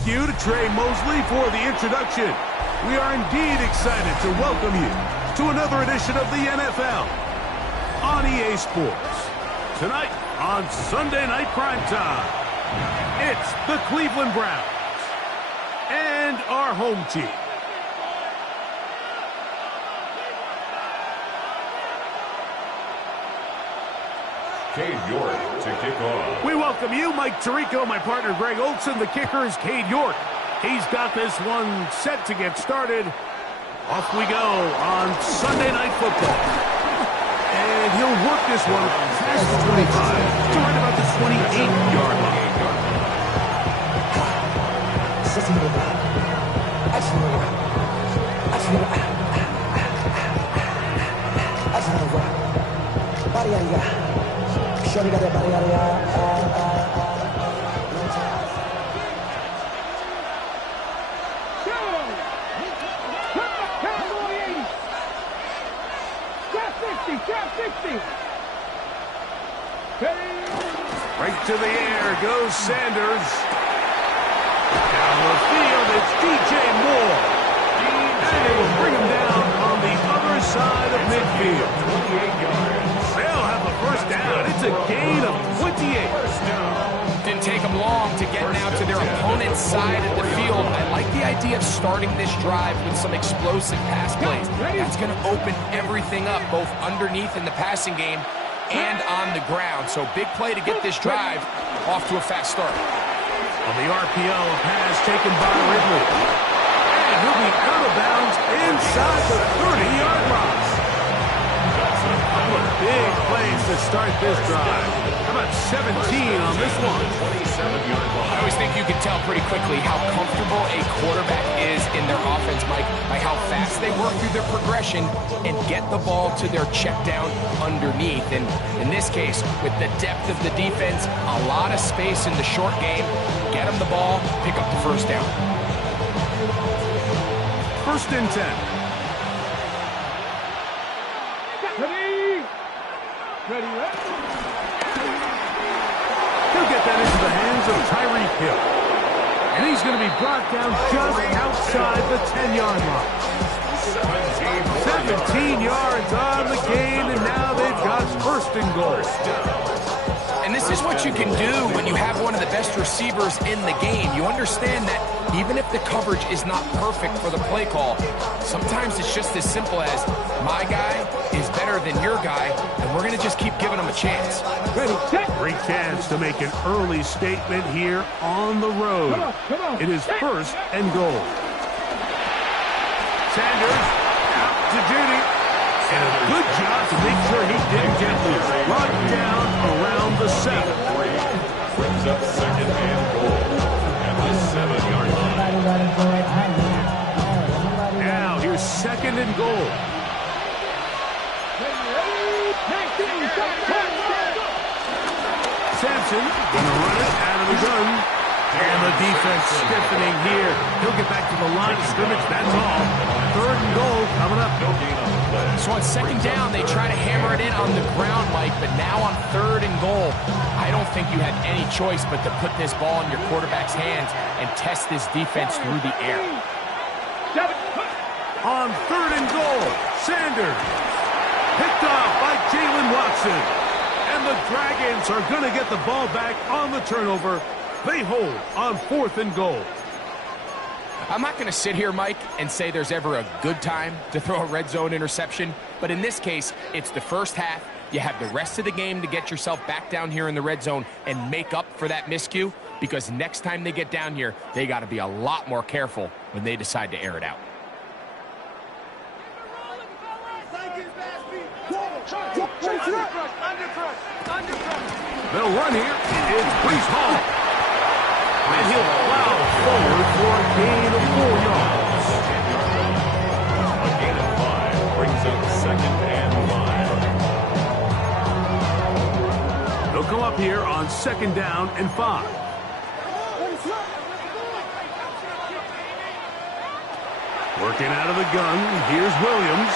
Thank you to Trey Mosley for the introduction. We are indeed excited to welcome you to another edition of the NFL on EA Sports. Tonight on Sunday Night Primetime, it's the Cleveland Browns and our home team. Cade York to kick off. We welcome you, Mike Tirico, my partner Greg Olson. The kicker is Cade York. He's got this one set to get started. Off we go on Sunday Night Football. And he'll work this one past the 25 to right about the 28-yard line. Right to the air goes Sanders. Down the field, it's DJ Moore. And they will bring him down on the other side of midfield. 28 yards. They'll have the first down. It's a gain of 28. Didn't take them long to get now to their opponent's side of the field. I like the idea of starting this drive with some explosive pass plays. That's going to open everything up, both underneath in the passing game and on the ground. So big play to get this drive off to a fast start. On the RPO, a pass taken by Ridley. And he'll be out of bounds inside the 30-yard line. A couple of big plays to start this drive. How about 17 on this one? 27-yard line. I always think you can tell pretty quickly how comfortable a quarterback is in their offense, Mike, by how fast they work through their progression and get the ball to their check down underneath. And in this case, with the depth of the defense, a lot of space in the short game, get them the ball, pick up the first down. First and 10. Ready. He'll get that into the hands of Tyreek Hill. And he's going to be brought down just outside the 10-yard line. 17 yards on the gain, and now they've got first and goal. And this is what you can do when you have one of the best receivers in the game. You understand that even if the coverage is not perfect for the play call, sometimes it's just as simple as my guy is better than your guy, and we're going to just keep giving him a chance. Great chance to make an early statement here on the road. It is first and goal. Sanders out to duty. And a good job to make sure he didn't get loose. Brought down around the 7. Brings up second and goal at the 7-yard line. Now here's second and goal. Sampson gonna run it out of the gun. And the defense stiffening here. He'll get back to the line of scrimmage, that's all. Third and goal coming up. No gain on the play. So on second down, they try to hammer it in on the ground, Mike, but now on third and goal, I don't think you had any choice but to put this ball in your quarterback's hands and test this defense through the air. On third and goal, Sanders picked off by Jalen Watson. And the Dragons are going to get the ball back on the turnover. They hold on fourth and goal. I'm not going to sit here, Mike, and say there's ever a good time to throw a red zone interception, but in this case, it's the first half. You have the rest of the game to get yourself back down here in the red zone and make up for that miscue, because next time they get down here, they got to be a lot more careful when they decide to air it out. They'll run here. It's Breece Hall. And he'll plow forward for a gain of 4 yards. A gain of 5 brings up second and 5. They'll come up here on second down and 5. Working out of the gun, here's Williams.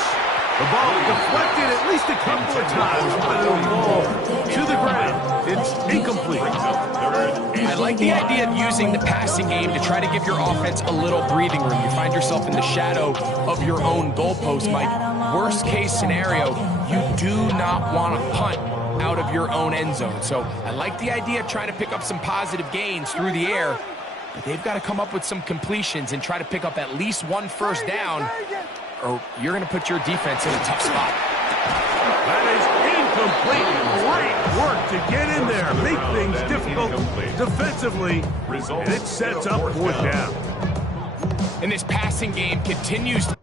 The ball deflected at least a couple of times, but it'll fall to the ground. It's incomplete. I like the idea of using the passing game to try to give your offense a little breathing room. You find yourself in the shadow of your own goalpost, Mike. Worst case scenario, you do not want to punt out of your own end zone. So I like the idea of trying to pick up some positive gains through the air, but they've got to come up with some completions and try to pick up at least one first down, or you're going to put your defense in a tough spot. That is incomplete. Great work to get in there, make things difficult defensively, and it sets up fourth down. And this passing game continues to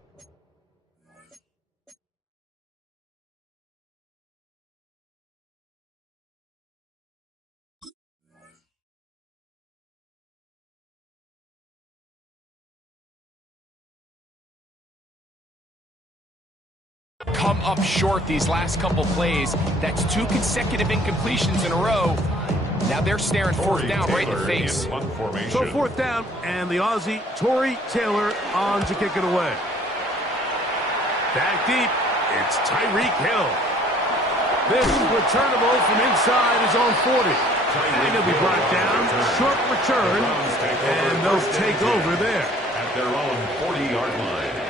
come up short these last couple plays. That's 2 consecutive incompletions in a row. Now they're staring fourth down right in the face. So fourth down, and the Aussie, Tory Taylor, on to kick it away. Back deep, it's Tyreek Hill. This returnable from inside his own 40. And he'll be brought down, short return, and they'll take over there. At their own 40-yard line.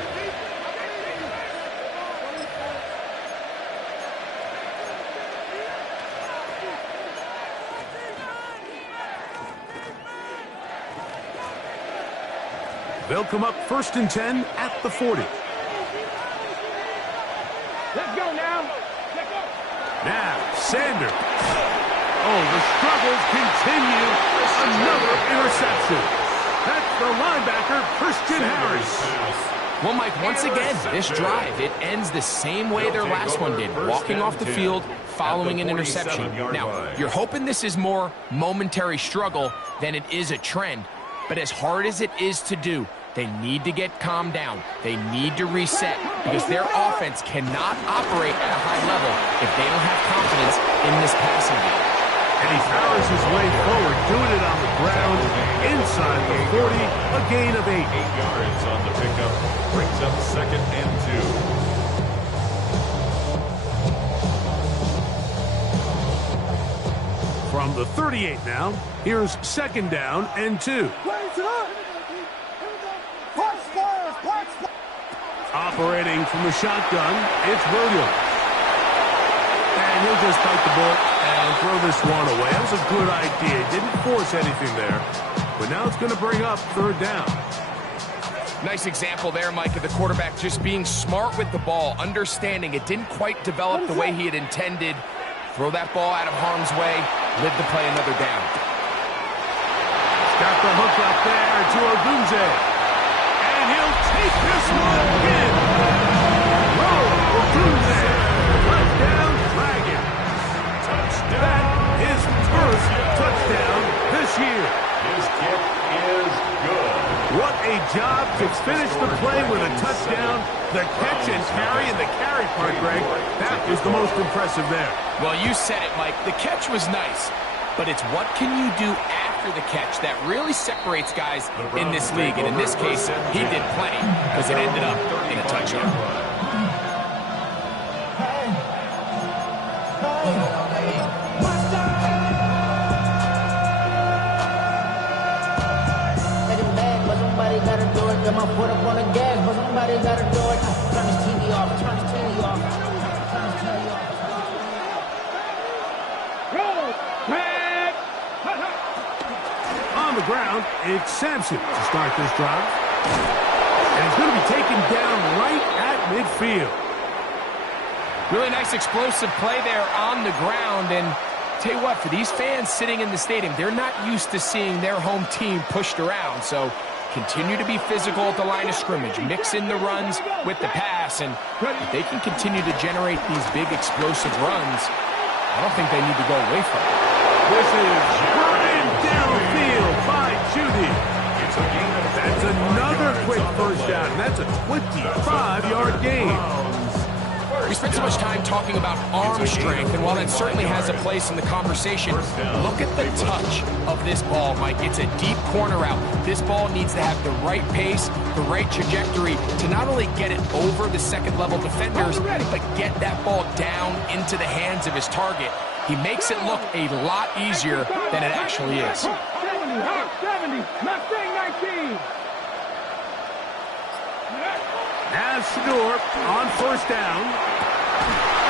They'll come up 1st and 10 at the 40. Let's go now. Let's go. Now, Sanders. Oh, the struggles continue. Another interception. That's the linebacker, Christian Harris. Well, Mike, once again, this drive, it ends the same way their last one did, walking off the field following an interception. Now, you're hoping this is more momentary struggle than it is a trend, but as hard as it is to do, they need to get calmed down. They need to reset because their offense cannot operate at a high level if they don't have confidence in this passing game. And he powers his way forward, doing it on the ground, inside the 40, a gain of 8. 8 yards on the pickup, brings up 2nd and 2. From the 38 now, here's 2nd down and 2. Operating from the shotgun, it's Williams. And he'll just bite the bullet and throw this one away. That was a good idea. Didn't force anything there. But now it's going to bring up 3rd down. Nice example there, Mike, of the quarterback just being smart with the ball, understanding it didn't quite develop the way he had intended. Throw that ball out of harm's way, live to play another down. Got the hook up there to Ogunze. And he'll take this one in. Ogunze. Touchdown, Dragons. That is first touchdown this year. His kick is good. What a job to finish the play with a touchdown. The catch and carry, and the carry part, Greg, that was the most impressive there. Well, you said it, Mike. The catch was nice, but it's what can you do after the catch that really separates guys in this league. And in this case, he did plenty because it ended up in a touchdown. Got my foot up on the gas, but somebody gotta do it. Turn this TV off, turn this TV off, turn this TV off. Roll, tag. On the ground, it's Sampson to start this drive. And he's going to be taken down right at midfield. Really nice explosive play there on the ground. And tell you what, for these fans sitting in the stadium, they're not used to seeing their home team pushed around. So continue to be physical at the line of scrimmage. Mix in the runs with the pass. And if they can continue to generate these big explosive runs, I don't think they need to go away from it. This is running downfield by Judy. That's another quick first down. That's a 25-yard gain. We spent so much time talking about arm strength, and while that certainly has a place in the conversation, look at the touch of this ball, Mike. It's a deep corner route. This ball needs to have the right pace, the right trajectory to not only get it over the second-level defenders, but get that ball down into the hands of his target. He makes it look a lot easier than it actually is. 70, Mustang 19. As Shedeur on first down.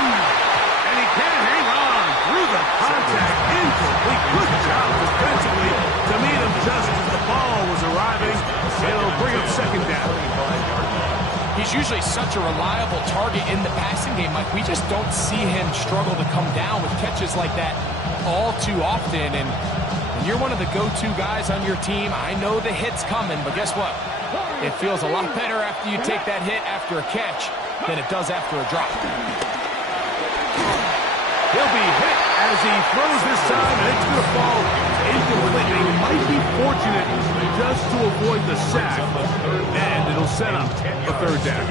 And he can't hang on through the contact. Incomplete. Good job defensively to meet him just as the ball was arriving. It'll bring up second down. He's usually such a reliable target in the passing game, Mike. We just don't see him struggle to come down with catches like that all too often. And when you're one of the go-to guys on your team, I know the hit's coming, but guess what? It feels a lot better after you take that hit after a catch than it does after a drop. He'll be hit as he throws this time, and it's going to fall incomplete. He might be fortunate just to avoid the sack, and it'll set up a third down.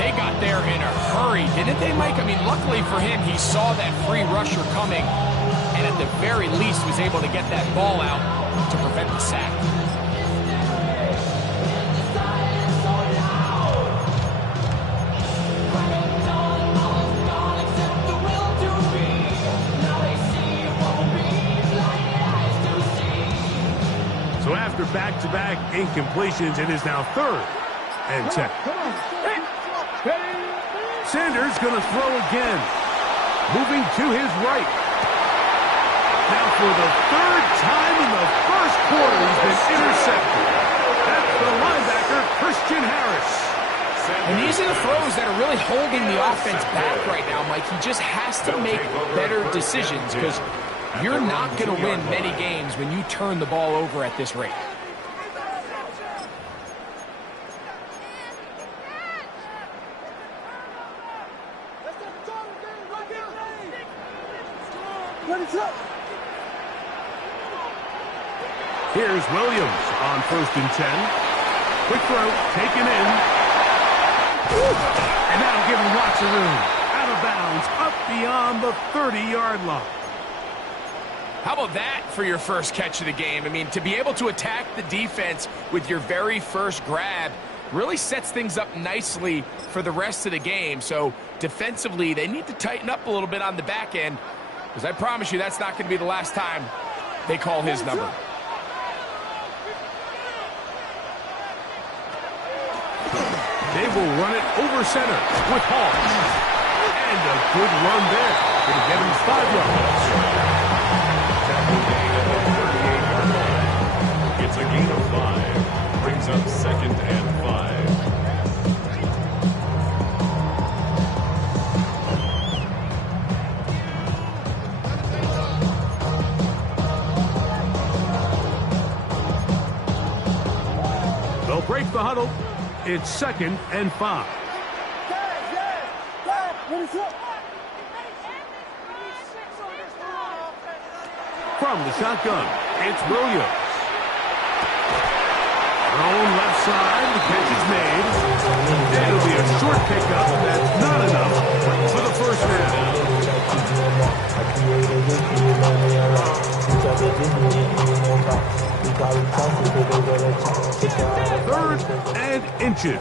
They got there in a hurry, didn't they, Mike? I mean, luckily for him, he saw that free rusher coming, and at the very least was able to get that ball out to prevent the sack. So after back-to-back incompletions, it is now 3rd and 10. Sanders going to throw again. Moving to his right. Now for the 3rd time in the first quarter, he's been intercepted. That's the linebacker, Christian Harris. And these are the throws that are really holding the offense back right now, Mike. He just has to make better decisions because you're not going to win many games when you turn the ball over at this rate. Here's Williams on 1st and 10. Quick throw, taken in. And that'll give him lots of room. Out of bounds, up beyond the 30-yard line. How about that for your first catch of the game? I mean, to be able to attack the defense with your very first grab really sets things up nicely for the rest of the game. So defensively, they need to tighten up a little bit on the back end, because I promise you that's not going to be the last time they call his number. They will run it over center with Hall. And a good run there. It'll get him 5 yards. It's a gain of 5. Brings up 2nd and 5. They'll break the huddle. It's 2nd and 5. From the shotgun, it's Williams. Thrown left side, the catch is made. It'll be a short pickup. That's not enough for the first down. 3rd and inches.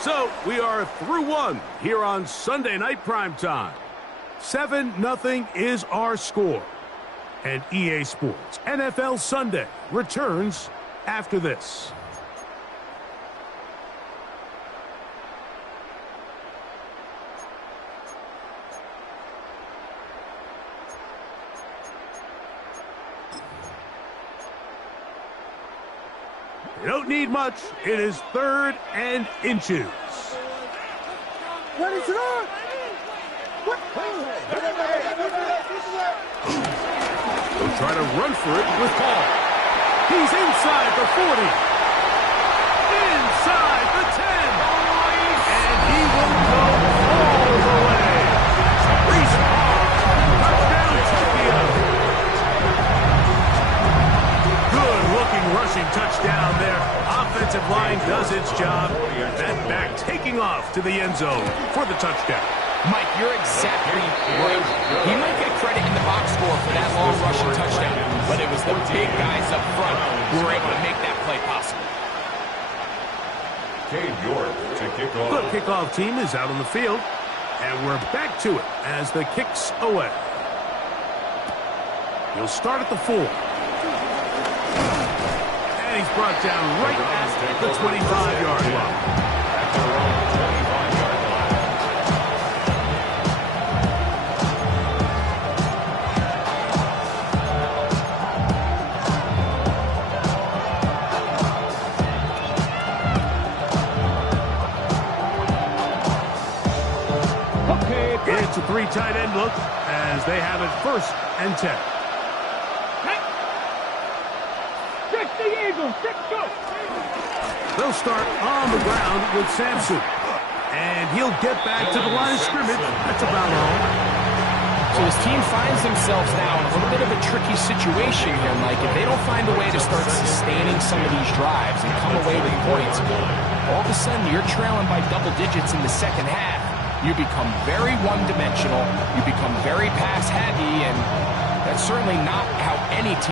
So we are through 1 here on Sunday Night Primetime. 7-0 is our score. And EA Sports NFL Sunday returns after this. You don't need much. It is 3rd and inches. Ready to go. They'll try to run for it with Hall. He's inside the 40. Inside the 10. And he will go all the way. Reese Hall. Touchdown, Tokyo. to the end zone for the touchdown. Mike, you're exactly right. He might get credit in the box score for that long rushing touchdown, but it was the big guys up front who were able to make that play possible. Cade York to kick off. The kickoff team is out on the field, and we're back to it as the kick's away. He'll start at the 4. And he's brought down right at the 25-yard line. At their own 25-yard line. Okay, great. It's a 3 tight end look as they have it 1st and 10. Trick the Eagles. Trick, go. They'll start on the ground with Sampson. And he'll get back to the line of scrimmage. That's about all. So his team finds themselves now in a little bit of a tricky situation here, Mike. If they don't find a way to start sustaining some of these drives and come away with points, all of a sudden you're trailing by double digits in the second half. You become very one-dimensional. You become very pass-heavy, and that's certainly not how any team